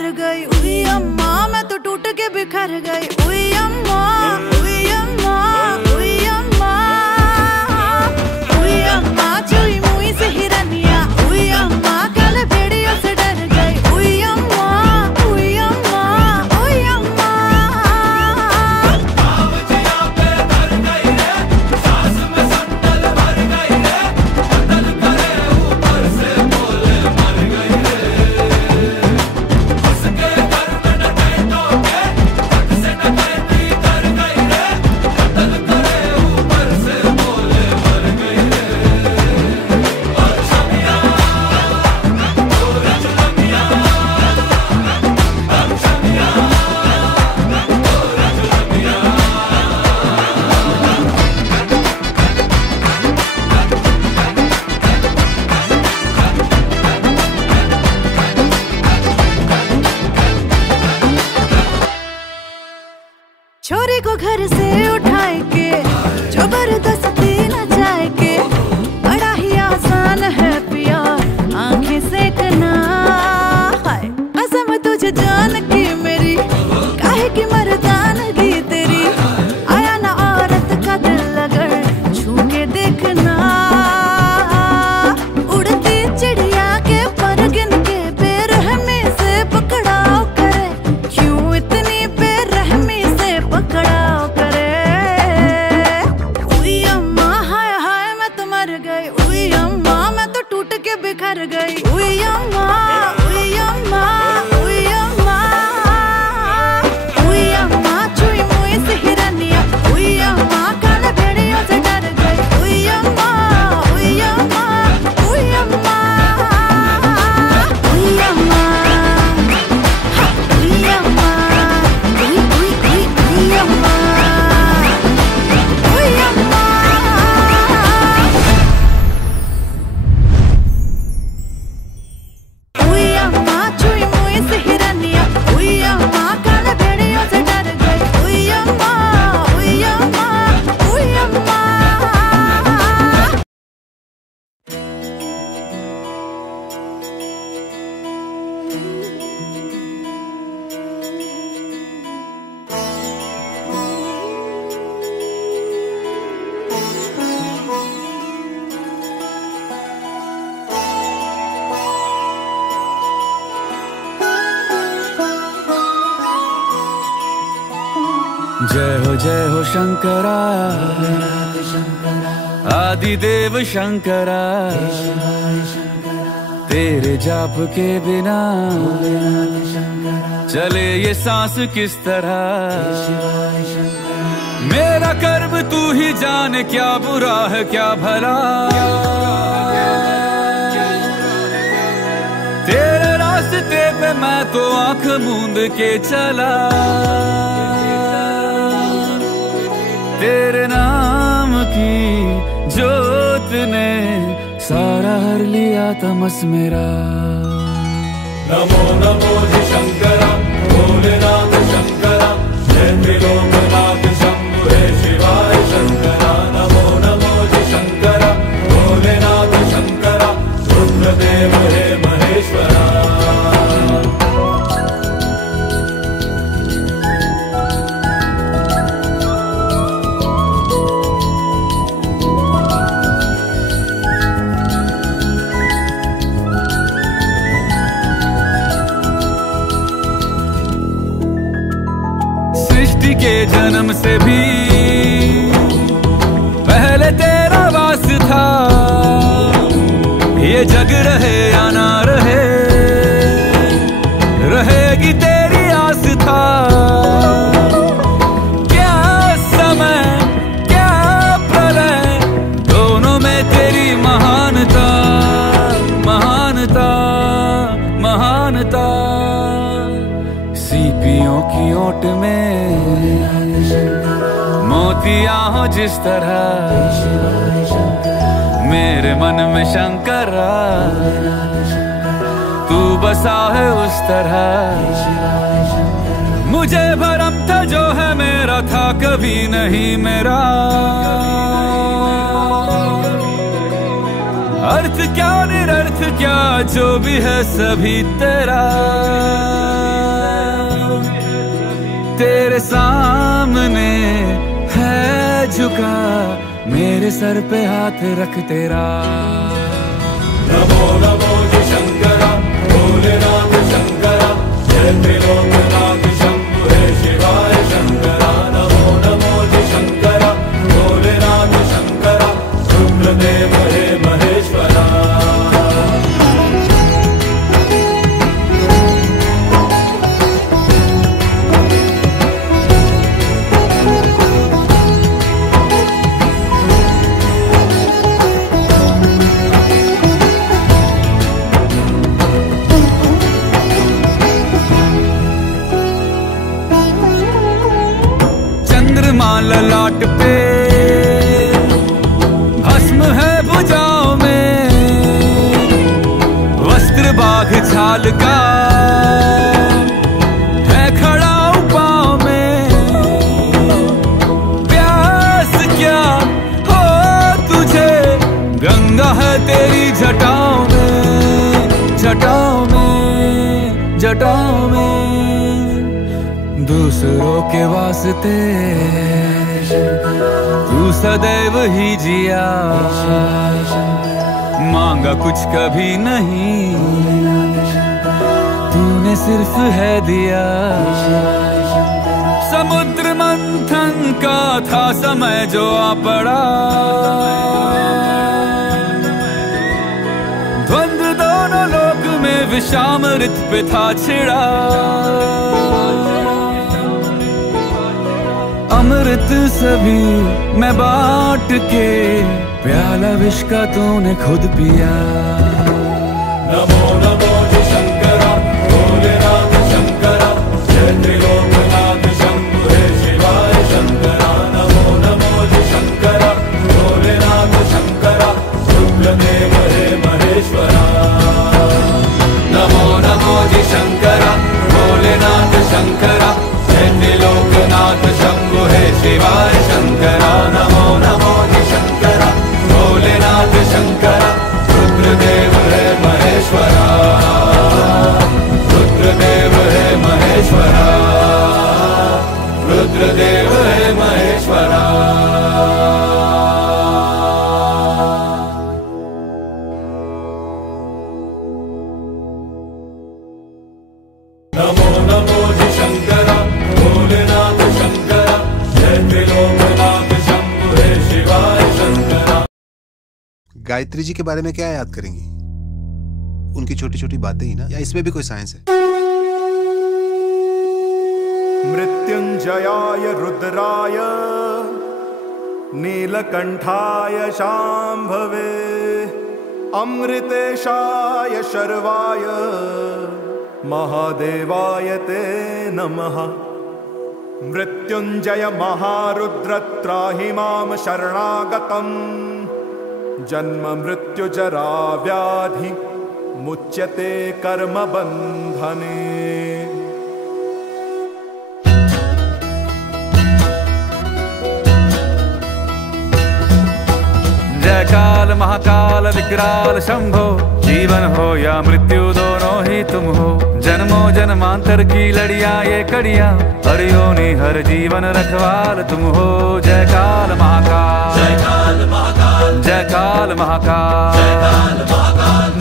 मर गई। उई अम्मा मैं तो टूट के बिखर गई। उई अम्मा, उई अम्मा, उई अम्मा, उई अम्मा चुई मुई से हिरनिया। उई अम्मा कल भेड़ियों से डर गई। उई अम्मा, उई अम्मा, उई अम्मा। छोरी को घर से उठाए के जबरदस्ती न जाए के, बड़ा ही आसान है पिया आंखें सेकना। हाय कसम तुझे जान की मेरी, काहे की मर्दानगी तेरी। आया ना औरत का दिल अगर छू के देखना। उड़ती चिड़िया के पर गिन के बेरहमी से पकड़ाओ करे। क्यों इतनी बेरहमी से पकड़ाओ करे। उई अम्मा हाय हाय मैं तो मर गई। उई अम्मा मैं तो टूट के बिखर गई। उई अम्मा, उई अम्मा, उई अम्मा, उई अम्मा चुई मुई से हिरनिया। उई अम्मा काले भेड़ियों से डर गई। उई अम्मा, उई अम्मा, उई अम्मा, उई अम्मा, उई अम्मा, उई उई उई उई अम्मा, उई अम्मा। उई अम्मा चुई मुई से हिरनिया। उई अम्मा काले भेड़ियों से डर गई। उई अम्मा, उई अम्मा, उई अम्मा। जय हो शंकरा, आदिदेव शंकरा। तेरे जाप के बिना चले ये सांस किस तरह। मेरा कर्म तू ही जाने, क्या बुरा है क्या भला। तेरे रास्ते पे मैं तो आंख मूंद के चला। तेरे नाम की जोत ने सारा हर लिया तमस मेरा। नमो नमो जी शंकरा, भोलेनाथ शंकरा, जय त्रिलोकनाथ शंभु हे शिवाय शंकरा। नमो नमो जी शंकरा, भोलेनाथ शंकरा, रुद्रदेव हे महेश्वरा। के जन्म से भी पहले तेरा वास था। ये जग रहे या ना रहे, रहेगी तेरी आस था। क्या समय क्या प्रलय, दोनों में तेरी महानता, महानता, महानता। सीपियों की ओट में मोतिया हो जिस तरह, मेरे मन में शंकरा तू बसा है उस तरह। मुझे भरम था जो है मेरा था कभी नहीं मेरा। अर्थ क्या निरर्थ क्या जो भी है सभी तेरा। तेरे सामने है झुका, मेरे सर पे हाथ रख तेरा। नमो नमो जी शंकरा, भोलेनाथ शंकरा, जय त्रिलोकनाथ शंभु हे शिवाय शंकरा। नमो नमो जी शंकरा, भोलेनाथ शंकरा, रुद्रदेव हे महेश्वरा। ललाट पे भस्म है भुजाओं में, वस्त्र बाघ छाल का है खड़ा पाँव में। प्यास क्या हो तुझे, गंगा है तेरी जटाओं में, जटाओं में, जटाओं में। दूसरों के वास्ते तू सदैव ही जिया, मांगा कुछ कभी नहीं, तूने सिर्फ है दिया। समुद्र मंथन का था समय जो आ पड़ा, द्वंद्व दोनों लोक में विषामृत पे था छिड़ा। अमृत सभी मैं बांट के, प्याला विष का तूने खुद पिया। नमो नमो जी शंकरा, भोलेनाथ शंकरा, जय त्रिलोकनाथ शंभु हे शिवाय शंकरा। नमो नमो जी शंकरा, भोलेनाथ शंकरा, रुद्रदेव हे महेश्वरा। नमो नमो जी शंकरा, भोलेनाथ शंकरा, जय त्रिलोकनाथ शंभु हे शिवाय शंकरा। नमो नमो जी शंकरा, भोलेनाथ शंकरा, रुद्रदेव हे महेश्वरा, रुद्रदेव हे महेश्वरा, रुद्रदेव हे महेश्वरा। नमो नमो जी शंकरा, भोलेनाथ शंकरा, जय त्रिलोकनाथ शंभु हे शिवाय शंकरा। गायत्री जी के बारे में क्या याद करेंगी? उनकी छोटी छोटी बातें ही ना, या इसमें भी कोई साइंस है? मृत्युंजयाय रुद्राय नीलकंठाय शांभवे, अमृतेशाय शर्वाय महादेवाय ते नमः। मृत्युंजय महारुद्र त्राहि मां शरणागतम्, जन्म मृत्यु जरा व्याधि मुच्यते कर्म बंधने। जय काल महाकाल विकराल शंभो, जीवन हो या मृत्यु दोनों ही तुम हो। जन्मों जन्मांतर की लड़ियां ये कड़ियां, हर योनि हर जीवन रखवाल तुम हो। जय काल महाकाल, जय काल महाकाल, जय काल महाकाल, जय काल महाकाल।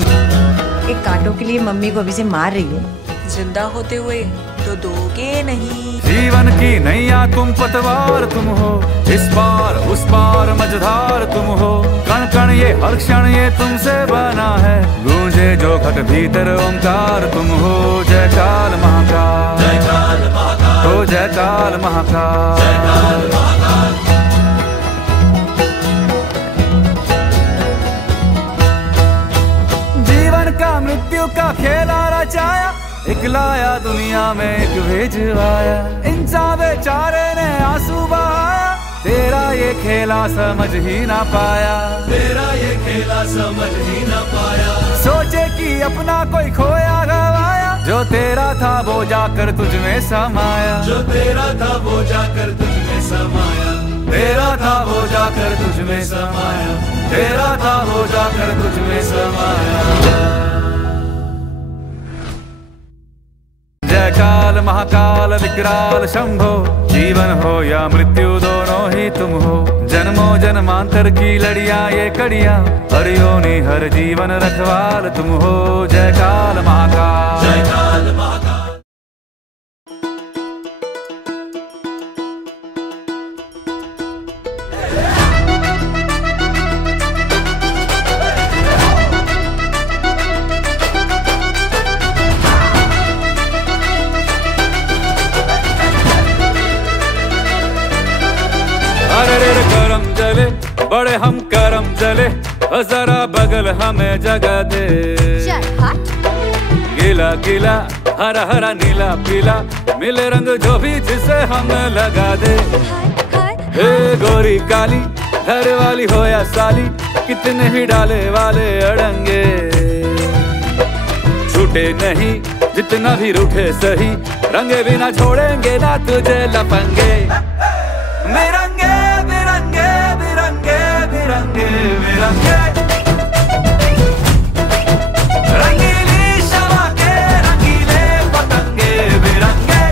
एक कांटों के लिए मम्मी को अभी से मार रही है। जिंदा होते हुए तो दोगे नहीं। जीवन की नैया तुम पतवार तुम हो, इस पार उस पार मझधार तुम हो। कण कण ये हर क्षण ये तुमसे बना है, गूंजे जो घट भीतर ओंकार तुम हो। जय काल महाकाल, जय काल महाकाल, ओ जय काल महाकाल, जय काल महाकाल। जीवन का मृत्यु का खेला रचाया, एक लाया दुनिया में एक भेजवाया। इंसान बेचारे ने आंसू बहाया, तेरा ये खेला समझ ही ना पाया, तेरा ये खेला समझ ही ना पाया। सोचे कि अपना कोई खोया गवाया, जो तेरा था वो जाकर तुझ में समाया, जो तेरा था वो जाकर तुझ में समाया, तेरा था वो जाकर तुझ में समाया, तेरा था वो जाकर तुझ में समाया। जय काल महाकाल विकराल शंभो, जीवन हो या मृत्यु दोनों ही तुम हो। जन्मों जन्मांतर की लड़ियां ये कड़ियां, हर योनि हर जीवन रखवाल तुम हो। जय काल महाकाल, जय काल महाकाल। अरे करम जले बड़े हम करम जले, जरा बगल हमें जगह दे। गीला गीला हरा हरा नीला पीला, मिले रंग जो भी जिसे हम लगा दे। हे गोरी काली घर वाली हो या साली, कितने ही डाले वाले अड़ंगे, छूटे नहीं जितना भी रूठे सही, रंगे बिना छोड़ेंगे ना तुझे लपंगे। बिरंगे बिरंगे बिरंगे बिरंगे बिरंगे, रंगीली शवा के रंगीले पतंगे। बिरंगे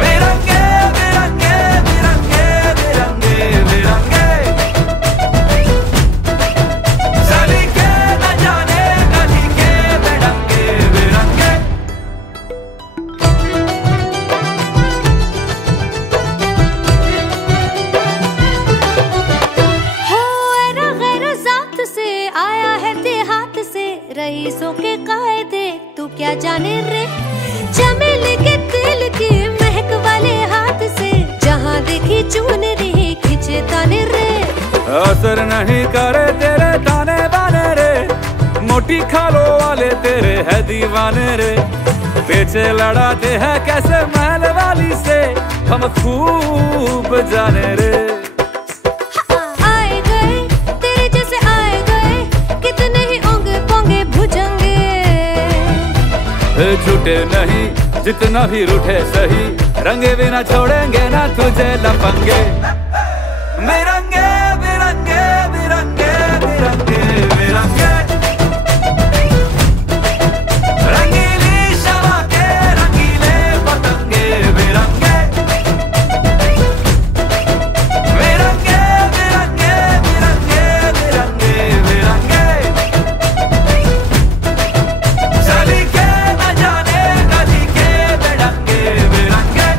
बिरंगे बिरंगे बिरंगे बिरंगे बिरंगे, चली के न जाने गली के बेढंगे। बिरंगे रईसों के कायदे तू क्या जाने रे, चमेली के दिल की महक वाले हाथ से, जहाँ देखी चून रही खिंचे ताने रे। असर नहीं करे तेरे ताने बाने रे, मोटी खालों वाले तेरे है दीवाने रे। पीछे लड़ाते हैं कैसे महल वाली से, हम खूब जाने रे। झूठे नहीं जितना भी रूठे सही, रंगे बिना छोड़ेंगे ना तुझे लपंगे। बिरंगे बिरंगे बिरंगे बिरंगे बिरंगे, रंगीली शवा के रंगीले पतंगे। बिरंगे बिरंगे बिरंगे बिरंगे बिरंगे बिरंगे, चली के न जाने गली के बेढंगे। बिरंगे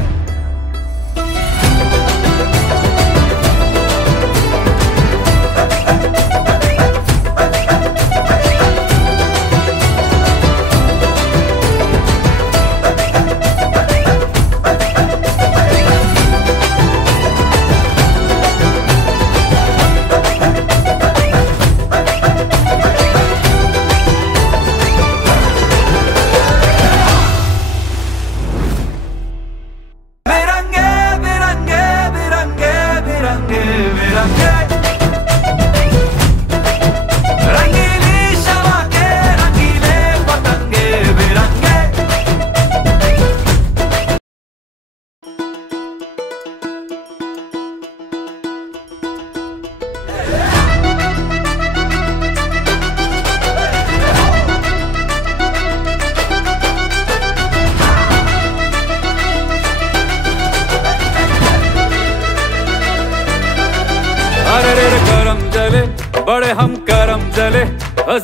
बड़े हम करम जले,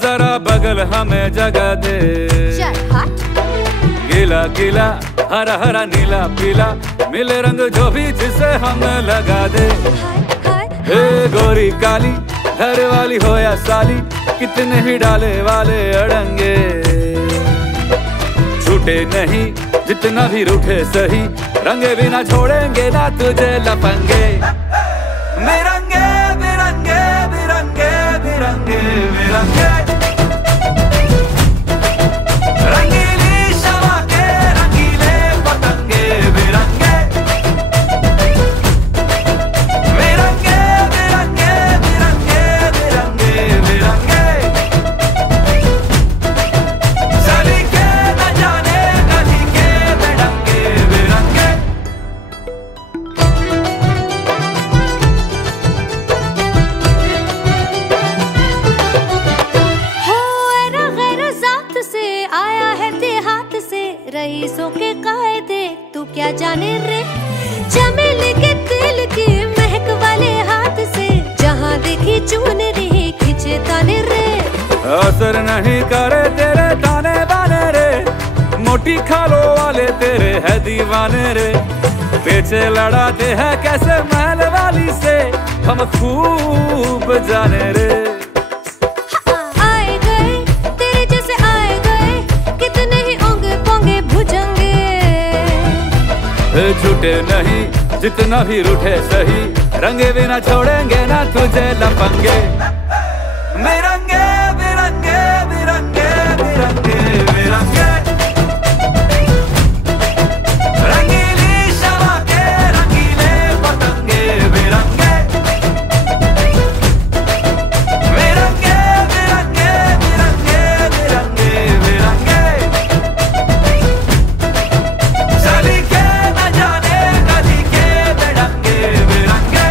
जरा बगल हमें जगह दे। गीला गीला हरा हरा नीला पीला, मिले रंग जो भी जिसे हम लगा दे। हे गोरी काली घर वाली हो या साली, कितने ही डाले वाले अड़ंगे, छूटे नहीं जितना भी रूठे सही, रंगे बिना छोड़ेंगे ना तुझे लपंगे। बिरंगे बिरंगे बिरंगे बिरंगे बिरंगे, रंगीली शवा के रंगीले पतंगे। बिरंगे बिरंगे बिरंगे बिरंगे बिरंगे बिरंगे, चली के न जाने गली के बेढंगे। बिरंगे रईसों के कायदे तू क्या जाने रे, चमेली के दिल की महक वाले हाथ से जहाँ देखी चुनरी खिंचे ताने रे। असर नहीं करे तेरे ताने बाने रे, मोटी खालों वाले तेरे है दीवाने रे। पीछे लड़ाते हैं कैसे महल वाली से हम खूब जाने रे। आए गए तेरे जैसे आए गए, कितने ही ओंगे पोंगे भुजंगे। झूठे नहीं जितना भी रूठे सही, रंगे बिना छोड़ेंगे ना तुझे लपंगे। बिरंगे बिरंगे बिरंगे बिरंगे बिरंगे, रंगीली शमा के रंगीले पतंगे। बिरंगे बिरंगे बिरंगे बिरंगे बिरंगे बिरंगे, चली के न जाने गली के बेढंगे। बिरंगे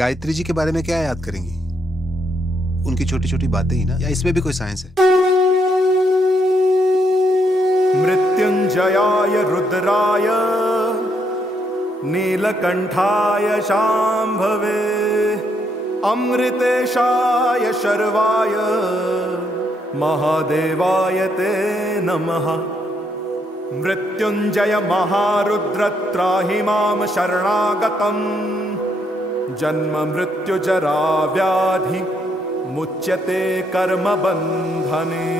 गायत्री जी के बारे में क्या याद करेंगी? उनकी छोटी छोटी बातें ही ना, या इसमें भी कोई साइंस है? मृत्युंजयाय रुद्राय नीलकंठाय शांभवे अमृतेशाय शर्वाय महादेवाय ते नमः। मृत्युंजय महारुद्र त्राहि मां शरणागतम् जन्म मृत्यु जरा व्याधि मुच्यते कर्म बंधने।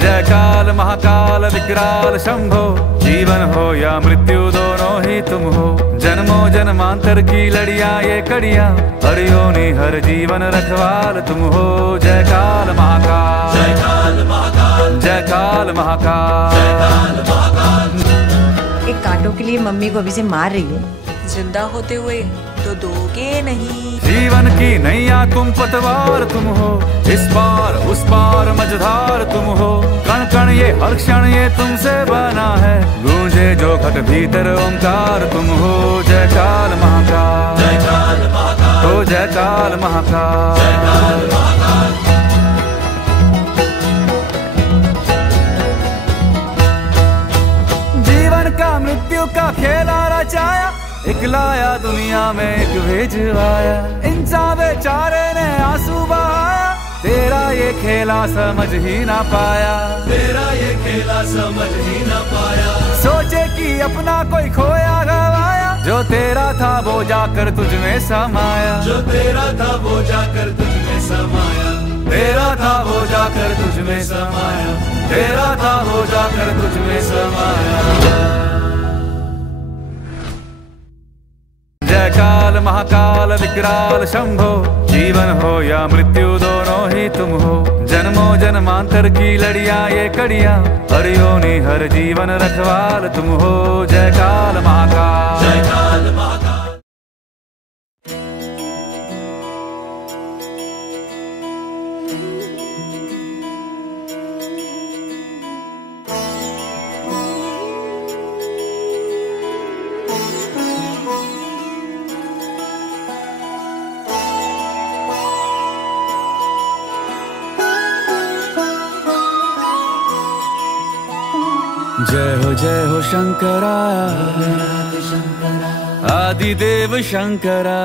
जय काल महाकाल विकराल शंभो, जीवन हो या मृत्यु दोनों ही तुम हो। जन्मों जन्मांतर की लड़ियां ये कड़ियां, हरियोनी हर जीवन रखवाल तुम हो। जय काल महाकाल, जय काल महाकाल, जय काल महाकाल, जय काल महाकाल। एक कांटों के लिए मम्मी को अभी से मार रही है। जिंदा होते हुए तो दोगे नहीं। जीवन की नैया तुम पतवार तुम हो, इस पार उस पार मझधार तुम हो। कण कण ये हर क्षण ये तुमसे बना है, गूंजे जो घट भीतर ओंकार तुम हो। जय काल महाकाल, जय काल महाकाल, हो जय काल महाकाल, जय काल महाकाल। जीवन का मृत्यु का खेला रचाया, एक लाया दुनिया में एक भेजवाया। इंसान बेचारे ने आंसू बहाया, तेरा ये खेला समझ ही ना पाया, तेरा ये खेला समझ ही ना पाया। सोचे कि अपना कोई खोया गवाया, जो तेरा था वो जाकर तुझ में समाया। जो तेरा था वो जाकर तुझ में समाया, तेरा था वो जाकर तुझ में समाया, तेरा था वो जाकर तुझ में समाया। जय काल महाकाल विकराल शंभो, जीवन हो या मृत्यु दोनों ही तुम हो। जन्मों जन्मांतर की लड़ियां ये कड़ियां, हरियोनी हर जीवन रखवाल तुम हो। जय काल महाकाल, जय काल महाकाल। जय हो शंकरा, आदिदेव शंकरा।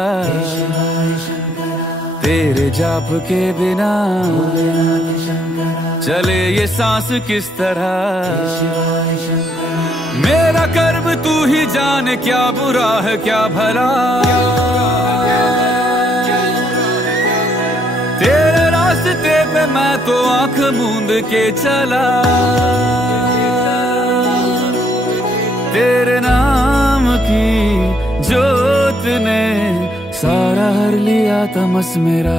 तेरे जाप के बिना चले ये सांस किस तरह। मेरा कर्म तू ही जाने, क्या बुरा है क्या भला। तेरे रास्ते पे मैं तो आंख मूंद के चला, तेरे नाम की जोत ने सारा हर लिया तमस मेरा।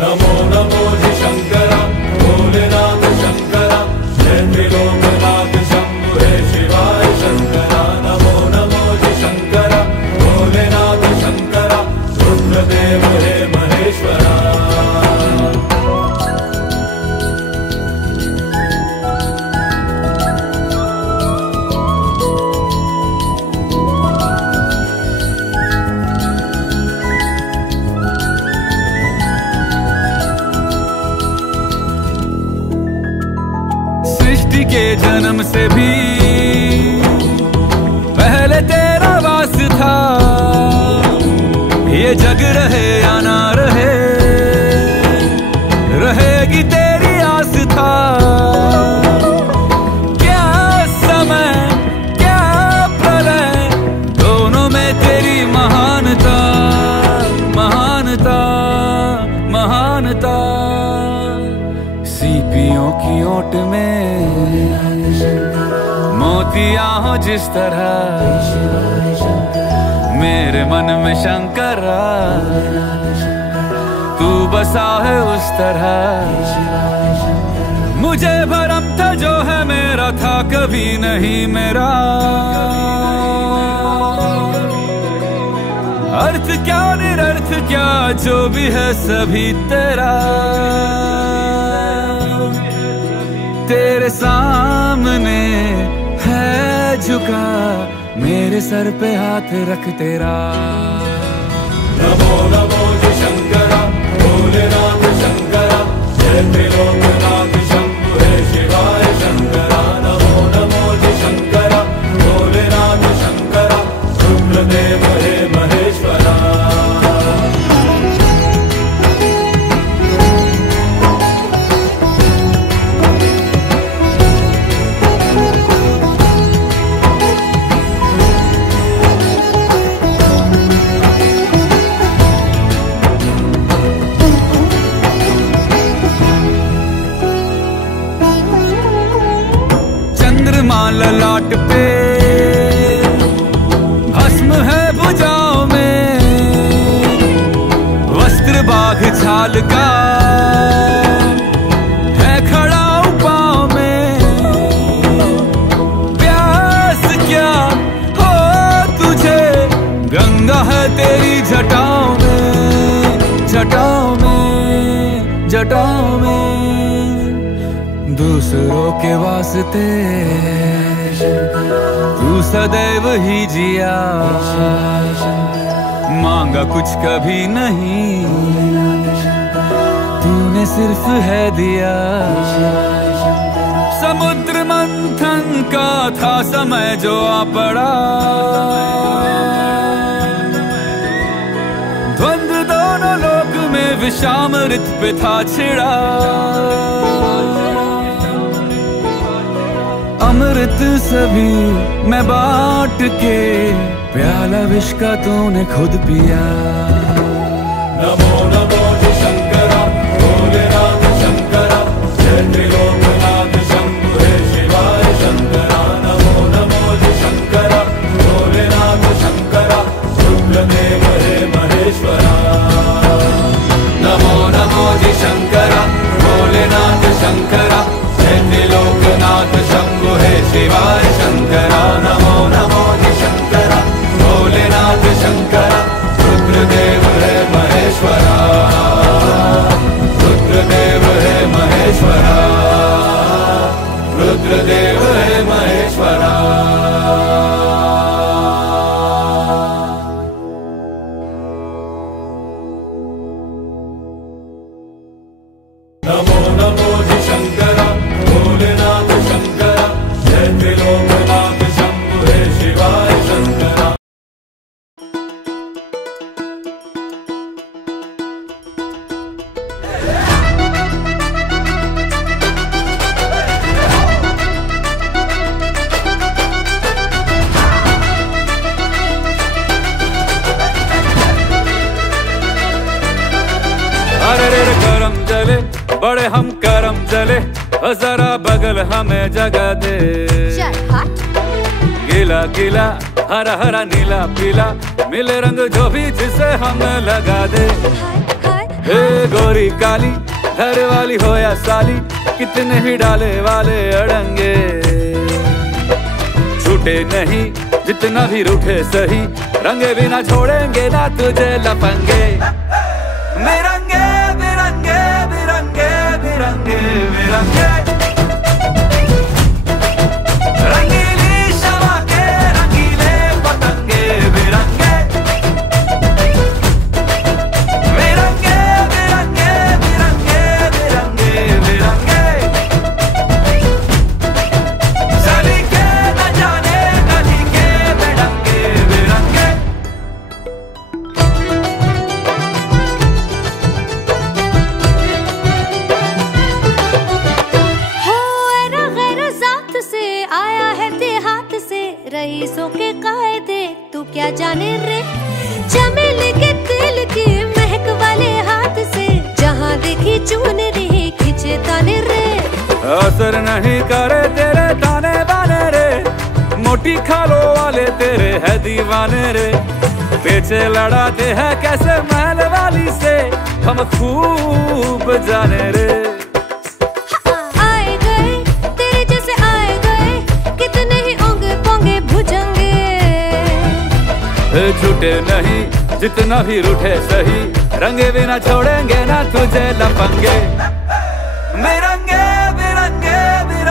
नमो नमो जी शंकरा, भोलेनाथ शंकरा, जय त्रिलोकनाथ शंभु हे शिवाय शंकरा। नमो नमो जी शंकरा, भोलेनाथ शंकरा, रुद्रदेव हे महेश्वरा। के जन्म से भी पहले तेरा वास था, ये जग रहे या ना रहे, रहेगी तेरी आस था। क्या समय क्या प्रलय, दोनों में तेरी महानता, महानता, महानता। सीपियों की ओट में मोतियां हो जिस तरह, मेरे मन में शंकरा तू बसा है उस तरह। मुझे भरम था जो है मेरा था कभी नहीं मेरा। अर्थ क्या निरर्थ क्या जो भी है सभी तेरा। तेरे सामने है झुका, मेरे सर पे हाथ रख तेरा। नमो नमो जी शंकरा, भोलेनाथ शंकरा, जय त्रिलोकनाथ शंभु हे शिवाय शंकरा। नमो नमो जी शंकरा, भोलेनाथ शंकरा, रुद्रदेव हे महेश्वरा। ललाट पे भस्म है भुजाओं में, वस्त्र बाघ छाल का है खड़ा पाँव में। प्यास क्या हो तुझे, गंगा है तेरी जटाओं में, जटाओं में, जटाओं में। दूसरों के वास्ते तू सदैव ही जिया, मांगा कुछ कभी नहीं, तूने सिर्फ है दिया। समुद्र मंथन का था समय जो आ पड़ा, द्वंद्व दोनों लोक में विषामृत पे था छिड़ा। अमृत सभी मैं बांट के, प्याला विष का तूने खुद पिया। नमो नमो जी शंकरा, भोलेनाथ शंकरा, जय त्रिलोकनाथ शंभु हे शिवाय शंकरा। नमो नमो जी शंकरा, भोलेनाथ शंकरा, रुद्रदेव हे महेश्वरा। नमो नमो जी शंकरा, भोलेनाथ शंकरा, जय त्रिलोकनाथ शंभु हे शिवाय शंकरा। नमो नमो जी शंकरा, भोलेनाथ शंकरा, रुद्रदेव हे महेश्वरा, रुद्रदेव हे महेश्वरा, रुद्रदेव हे महेश्वरा। नमो नमो जी शंकरा, भोलेनाथ शंकरा, जय त्रिलोकनाथ शंभु हे शिवाय शंकरा। अरे रे करम जले, बड़े हम करम जले, जरा बगल हमें जगह दे। गीला गीला हरा हरा नीला पीला, मिले रंग जो भी जिसे हमें लगा दे। हे गोरी काली, घर वाली हो या साली, कितने ही डाले वाले अड़ंगे। छूटे नहीं जितना भी रूठे सही, रंगे बिना छोड़ेंगे ना तुझे लपंगे। बिरंगे बिरंगे बिरंगे बिरंगे बिरंगे, रंगीली शमा के रंगीले पतंगे। बिरंगे बिरंगे बिरंगे बिरंगे बिरंगे बिरंगे, चली के न जाने गली के बेढंगे। बिरंगे रईसों के कायदे तू क्या जाने रे, चमेली के दिल की महक वाले हाथ से, जहाँ देखी चून रही खिंचे ताने रे। असर नहीं करे तेरे ताने बाने रे, मोटी खालों वाले तेरे है दीवाने रे। पीछे लड़ाते हैं कैसे महल वाली से, हम खूब जाने रे। झूठे नहीं जितना भी रूठे सही, रंगे बिना छोड़ेंगे ना तुझे लपंगे। बिरंगे बिरंगे बिरंगे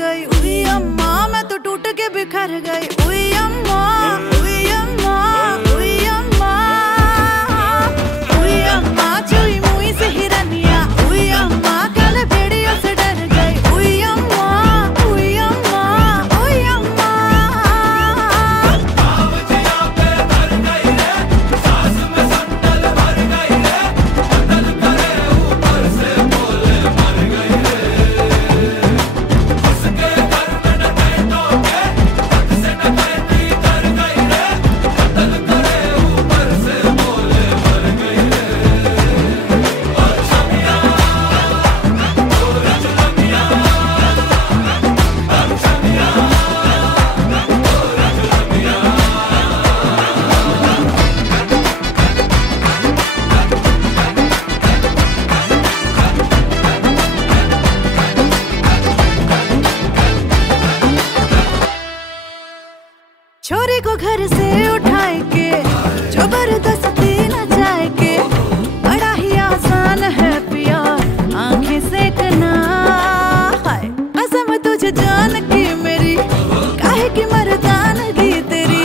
गई, उई अम्मा मैं तो टूट के बिखर गई, उई अम्मा उई अम्मा उई अम्मा उई अम्मा चुई मुई से हिरनिया, उई अम्मा काले भेड़ियों से डर गई, उई अम्मा उई अम्मा उई अम्मा। आवजिया पे भर गई रे, सास में संडल भर गई रे, कतल करे ऊपर से बोले मर गई रे। उसके घर में न गए तो के, तक से न कहती कर गई रे, कतल करे ऊपर से बोले मर गई रे। और छमिया ओ रजलमिया, और छमिया ओ रजलमिया। छोरी को घर से उठाए के जबरदस्ती न जाए के, बड़ा ही आसान है पिया आंखें सेकना। हाय कसम तुझे जान की मेरी, काहे की मर्दानगी तेरी,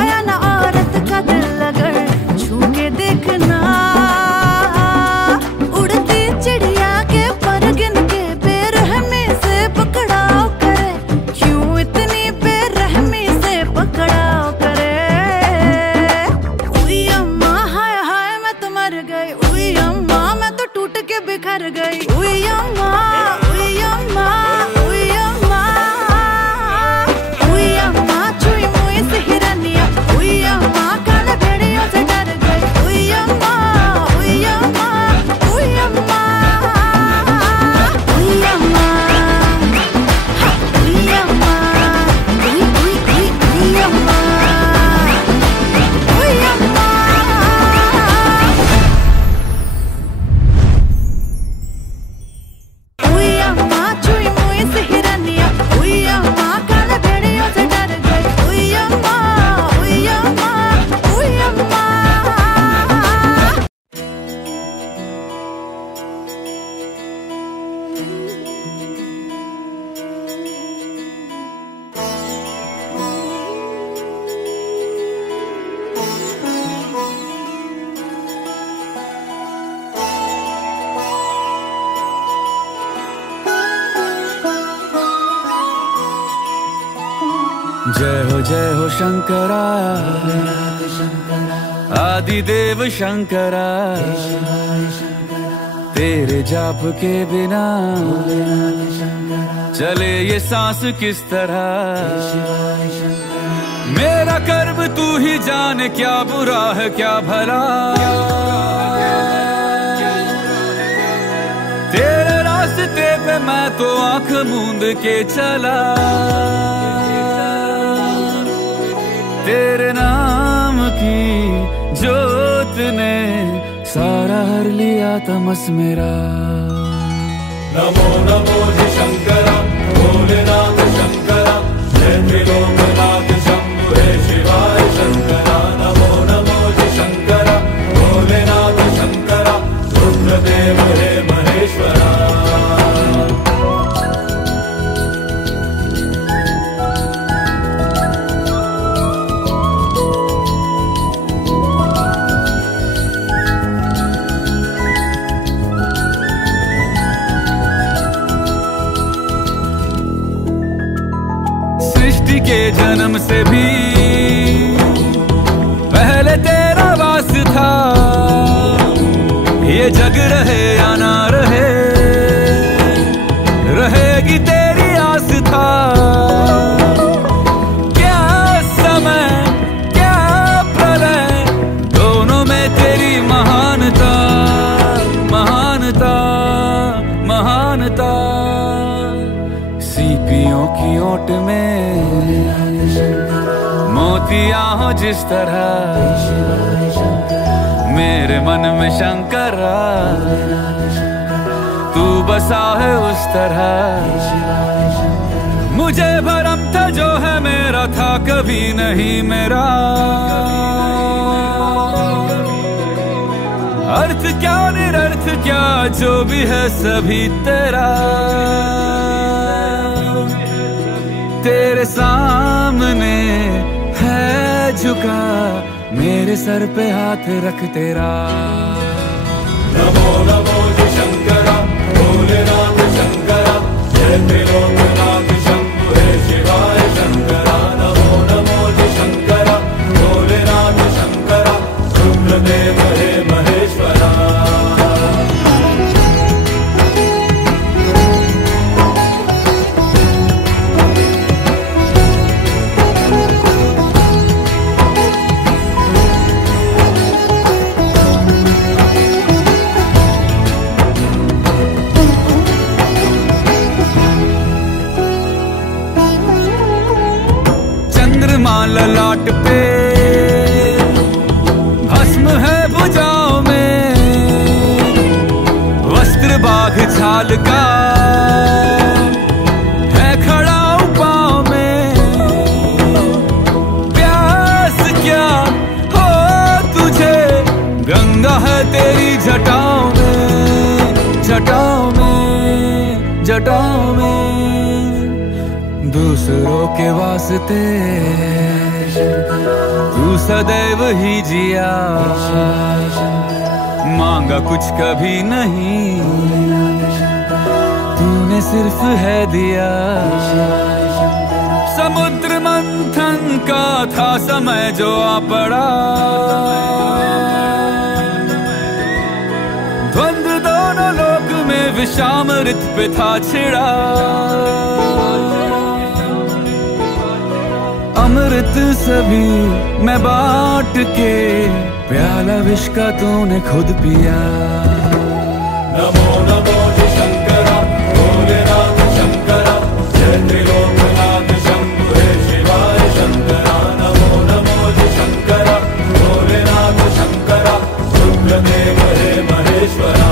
आया ना औरत का दिल अगर छू के देखना। उड़ती चिड़िया के पर गिन के बेरहमी से पकड़ाओ करे, क्यों इतनी बेरहमी से पकड़ाओ करे। उई अम्मा हाय हाय मैं तो मर गई, उई अम्मा मैं तो टूट के बिखर गई, उई अम्मा उई अम्मा उई अम्मा उई अम्मा चुई मुई से हिरनिया, उई अम्मा काले भेड़ियों से डर गई, उई अम्मा उई अम्मा उई अम्मा उई अम्मा उई अम्मा उई उई उई उई अम्मा उई अम्मा। उई अम्मा चुई मुई से हिरनिया, उई अम्मा काले भेड़ियों से डर गई, उई अम्मा उई अम्मा उई अम्मा। जय हो शंकरा, आदिदेव शंकरा, तेरे जाप के बिना चले ये सांस किस तरह। मेरा कर्म तू ही जाने, क्या बुरा है क्या भला, तेरे रास्ते पे मैं तो आंख मूंद के चला। तेरे नाम की जोत ने सारा हर लिया तमस मेरा। नमो नमो जी शंकरा, भोलेनाथ शंकरा, जय त्रिलोकनाथ शंभु हे शिवाय शंकरा। नमो नमो जी शंकरा, भोलेनाथ शंकरा, रुद्रदेव हे महेश्वरा। सृष्टि के जन्म से भी पहले तेरा वास था, ये जग रहे या ना रहे, रहेगी तेरी आस्था। क्या समय क्या प्रलय, दोनों में तेरी महानता महानता महानता। सीपियों की ओट में मोतियां हो जिस तरह, मेरे मन में शंकरा तू बसा है उस तरह। मुझे भरम था जो है मेरा था कभी नहीं मेरा, अर्थ क्या निरर्थ क्या जो भी है सभी तेरा। तेरे सामने है झुका, मेरे सर पे हाथ रख तेरा। नमो नमो जी शंकरा, भोलेनाथ शंकरा, जय त्रिलोकनाथ शंभु हे शिवाय शंकरा। नमो नमो जी शंकरा, भोलेनाथ शंकरा, रुद्रदेव हे महेश्वरा। ललाट पे भस्म है भुजाओं में, वस्त्र बाघ छाल का है खड़ा पाँव में। प्यास क्या हो तुझे, गंगा है तेरी जटाओं में, जटाओं में, जटाओं में। दूसरों के वास्ते तू सदैव ही जिया, मांगा कुछ कभी नहीं, तूने सिर्फ है दिया। समुद्र मंथन का था समय जो आ पड़ा, द्वंद्व दोनों लोक में विषामृत पे था छिड़ा। अमृत सभी मैं बांट के, प्याला विष का तूने खुद पिया। नमो नमो जी शंकरा, भोलेनाथ शंकरा, जय त्रिलोकनाथ शंभु हे शिवाय शंकरा। नमो नमो जी शंकरा, भोलेनाथ शंकरा, रुद्रदेव हे महेश्वरा।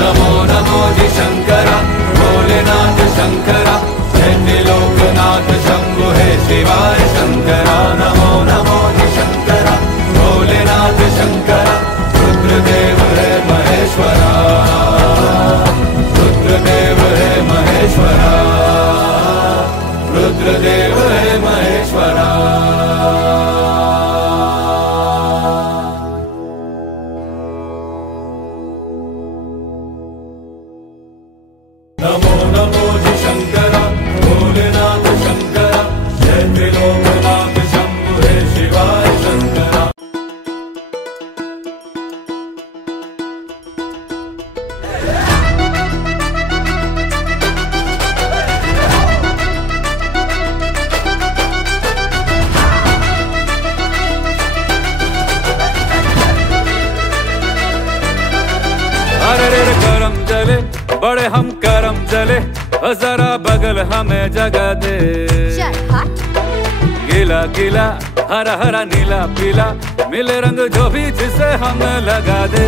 नमो नमो जी शंकरा, भोलेनाथ शंकरा, जय त्रिलोकनाथ शंभु हे शिवाय शंकरा। नमो नमो जी शंकरा, भोलेनाथ शंकरा, रुद्रदेव हे महेश्वरा, रुद्रदेव हे महेश्वरा, रुद्रदेव हे महेश्वरा। नमो नमो जी शंकरा, भोलेनाथ शंकरा, जय त्रिलोकनाथ शंभु हे शिवाय शंकरा। अरे रे करम जले, बड़े हम करम जले, जरा बगल हमें जगह दे। गीला गीला हरा हरा नीला पीला, मिले रंग जो भी जिसे हमें लगा दे।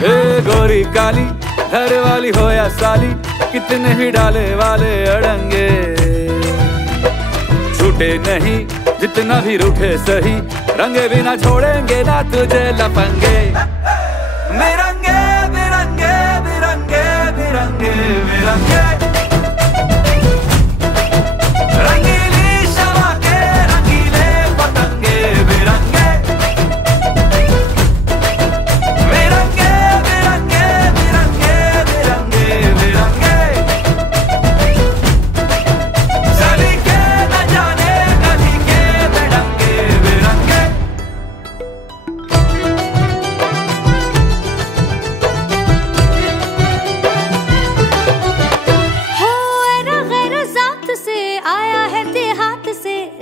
हे गोरी काली, घर वाली हो या साली, कितने ही डाले वाले अड़ंगे। छूटे नहीं जितना भी रूठे सही, रंगे बिना छोड़ेंगे ना तुझे लफंगे। बिरंगे बिरंगे बिरंगे बिरंगे बिरंगे, रंगीली शमा के रंगीले पतंगे। बिरंगे बिरंगे बिरंगे बिरंगे बिरंगे बिरंगे, चली के न जाने गली के बेढंगे। बिरंगे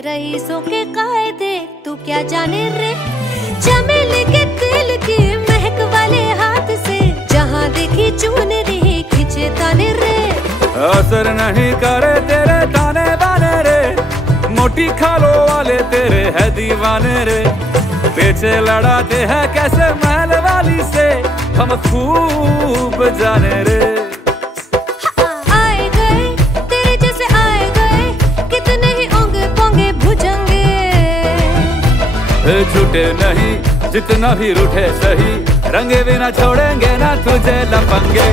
रईसों के कायदे तू क्या जाने रे, चमेली के दिल की महक वाले हाथ से, जहाँ देखी चुनरी खींचे ताने रे। असर नहीं करे तेरे ताने बाने रे, मोटी खालों वाले तेरे है दीवाने रे। पीछे लड़ाते हैं कैसे महल वाली से, हम खूब जाने रे। झूठे नहीं जितना भी रूठे सही, रंगे बिना छोड़ेंगे ना तुझे लफंगे।